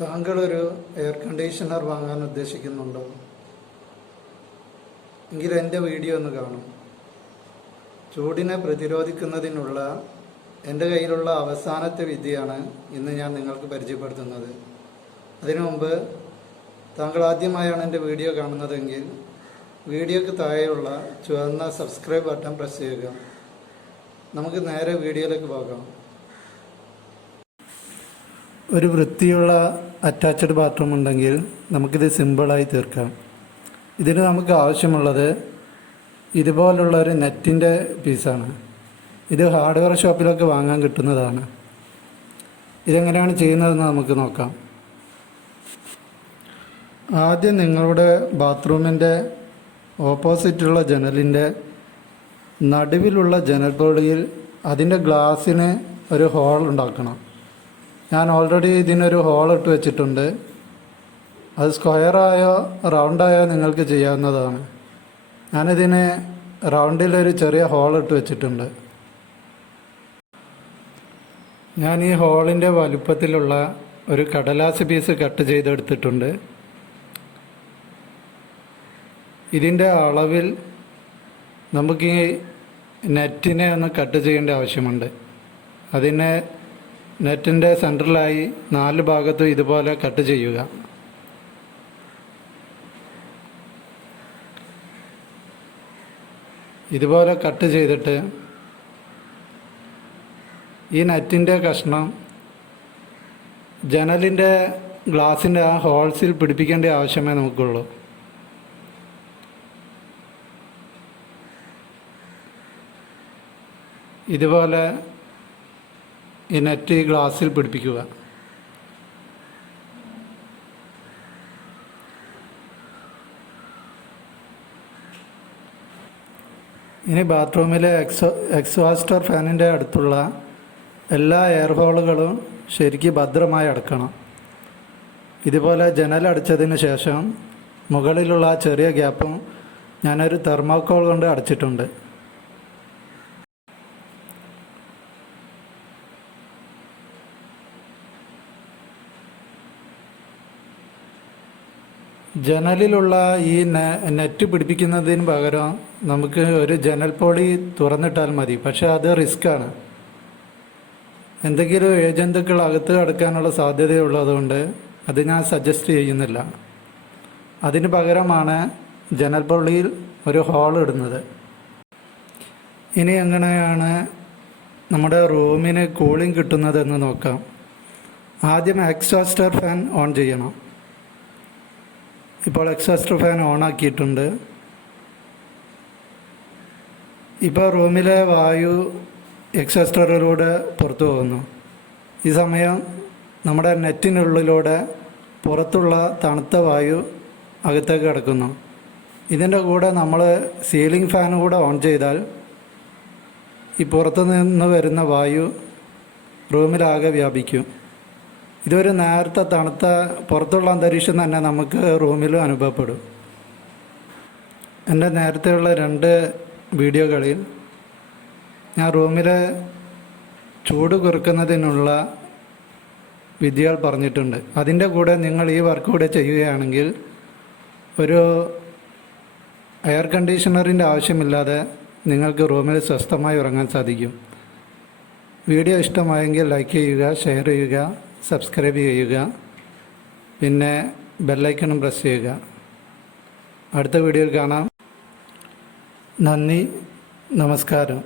താങ്കളൊരു air conditioner വാങ്ങാൻ ഉദ്ദേശിക്കുന്നുണ്ടോ? എങ്കിൽ എൻ്റെ വീഡിയോ ഒന്ന് കാണും. ചൂടിനെ പ്രതിരോധിക്കുന്നതിനുള്ള എൻ്റെ കയ്യിലുള്ള അവസാനത്തെ വിദ്യയാണ് ഇന്ന് ഞാൻ നിങ്ങൾക്ക് പരിചയപ്പെടുത്തുന്നത്. അതിനു മുമ്പ് താങ്കൾ ആദ്യമായാണ് എൻ്റെ വീഡിയോ കാണുന്നതെങ്കിൽ വീഡിയോക്ക് താഴെയുള്ള ചുവന്ന സബ്സ്ക്രൈബ് ബട്ടൺ പ്രസ് ചെയ്യുക. നമുക്ക് നേരെ വീഡിയോയിലേക്ക് പോകാം. ഒരു വൃത്തിയുള്ള അറ്റാച്ച്ഡ് ബാത്റൂം ഉണ്ടെങ്കിൽ നമുക്കിത് സിമ്പിളായി തീർക്കാം. ഇതിന് നമുക്ക് ആവശ്യമുള്ളത് ഇതുപോലുള്ള ഒരു നെറ്റിൻ്റെ പീസാണ്. ഇത് ഹാർഡ്വെയർ ഷോപ്പിലൊക്കെ വാങ്ങാൻ കിട്ടുന്നതാണ്. ഇതെങ്ങനെയാണ് ചെയ്യുന്നതെന്ന് നമുക്ക് നോക്കാം. ആദ്യം നിങ്ങളുടെ ബാത്റൂമിൻ്റെ ഓപ്പോസിറ്റുള്ള ജനലിൻ്റെ നടുവിലുള്ള ജനൽ പൊളിയിൽ അതിൻ്റെ ഗ്ലാസ്സിന് ഒരു ഹോൾ ഉണ്ടാക്കണം. ഞാൻ ഓൾറെഡി ഇതിനൊരു ഹോൾ ഇട്ട് വെച്ചിട്ടുണ്ട്. അത് സ്ക്വയറായോ റൗണ്ടായോ നിങ്ങൾക്ക് ചെയ്യാവുന്നതാണ്. ഞാനിതിന് റൗണ്ടിലൊരു ചെറിയ ഹോൾ ഇട്ട് വെച്ചിട്ടുണ്ട്. ഞാൻ ഈ ഹോളിൻ്റെ വലുപ്പത്തിലുള്ള ഒരു കടലാസ് പീസ് കട്ട് ചെയ്തെടുത്തിട്ടുണ്ട്. ഇതിൻ്റെ അളവിൽ നമുക്ക് ഈ നെറ്റിനെ ഒന്ന് കട്ട് ചെയ്യേണ്ട ആവശ്യമുണ്ട്. അതിനെ നെറ്റിൻ്റെ സെൻറ്ററിലായി 4 ഭാഗത്തും ഇതുപോലെ കട്ട് ചെയ്യുക. ഇതുപോലെ കട്ട് ചെയ്തിട്ട് ഈ നെറ്റിൻ്റെ കഷ്ണം ജനലിൻ്റെ ഗ്ലാസിൻ്റെ ആ ഹോൾസിൽ പിടിപ്പിക്കേണ്ട ആവശ്യമേ നമുക്കുള്ളൂ. ഇതുപോലെ ഈ നെറ്റ് ഗ്ലാസ്സിൽ പിടിപ്പിക്കുക. ഇനി ബാത്റൂമിലെ എക്സ്ഹോസ്റ്റർ ഫാനിൻ്റെ അടുത്തുള്ള എല്ലാ എയർ ഹോളുകളും ശരിക്കും ഭദ്രമായി അടക്കണം. ഇതുപോലെ ജനലടച്ചതിന് ശേഷം മുകളിലുള്ള ആ ചെറിയ ഗ്യാപ്പും ഞാനൊരു തെർമോക്കോൾ കൊണ്ട് അടച്ചിട്ടുണ്ട്. ജനലിലുള്ള ഈ നെറ്റ് പിടിപ്പിക്കുന്നതിന് പകരം നമുക്ക് ഒരു ജനൽ പോളി തുറന്നിട്ടാൽ മതി. പക്ഷേ അത് റിസ്ക്കാണ്. എന്തെങ്കിലും ഏജന്തുക്കൾ അകത്ത് കടക്കാനുള്ള സാധ്യതയുള്ളതുകൊണ്ട് അത് ഞാൻ സജസ്റ്റ് ചെയ്യുന്നില്ല. അതിന് പകരമാണ് ജനൽ പോളിയിൽ ഒരു ഹോൾ ഇടുന്നത്. ഇനി എങ്ങനെയാണ് നമ്മുടെ റൂമിന് കൂളിംഗ് കിട്ടുന്നതെന്ന് നോക്കാം. ആദ്യം എക്സ്ഹോസ്റ്റർ ഫാൻ ഓൺ ചെയ്യണം. ഇപ്പോൾ എക്സ്ഹോസ്റ്റർ ഫാൻ ഓണാക്കിയിട്ടുണ്ട്. ഇപ്പോൾ റൂമിലെ വായു എക്സ്ഹോസ്റ്ററിലൂടെ പുറത്തു പോകുന്നു. ഈ സമയം നമ്മുടെ നെറ്റിനുള്ളിലൂടെ പുറത്തുള്ള തണുത്ത വായു അകത്തേക്ക് കിടക്കുന്നു. ഇതിൻ്റെ കൂടെ നമ്മൾ സീലിംഗ് ഫാൻ കൂടെ ഓൺ ചെയ്താൽ ഈ പുറത്തു നിന്ന് വരുന്ന വായു റൂമിലാകെ വ്യാപിക്കും. ഇതൊരു നേരത്തെ തണുത്ത പുറത്തുള്ള അന്തരീക്ഷം തന്നെ നമുക്ക് റൂമിലും അനുഭവപ്പെടും. എൻ്റെ നേരത്തെയുള്ള 2 വീഡിയോകളിൽ ഞാൻ റൂമിലെ ചൂട് കുറയ്ക്കുന്നതിനുള്ള വിദ്യകൾ പറഞ്ഞിട്ടുണ്ട്. അതിൻ്റെ കൂടെ നിങ്ങൾ ഈ വർക്ക് കൂടെ ചെയ്യുകയാണെങ്കിൽ ഒരു എയർ കണ്ടീഷണറിൻ്റെ ആവശ്യമില്ലാതെ നിങ്ങൾക്ക് റൂമിൽ സ്വസ്ഥമായി ഉറങ്ങാൻ സാധിക്കും. വീഡിയോ ഇഷ്ടമായെങ്കിൽ ലൈക്ക് ചെയ്യുക, ഷെയർ ചെയ്യുക, സബ്സ്ക്രൈബ് ചെയ്യുക, പിന്നെ ബെല്ലൈക്കണും പ്രസ് ചെയ്യുക. അടുത്ത വീഡിയോയിൽ കാണാം. നന്ദി, നമസ്കാരം.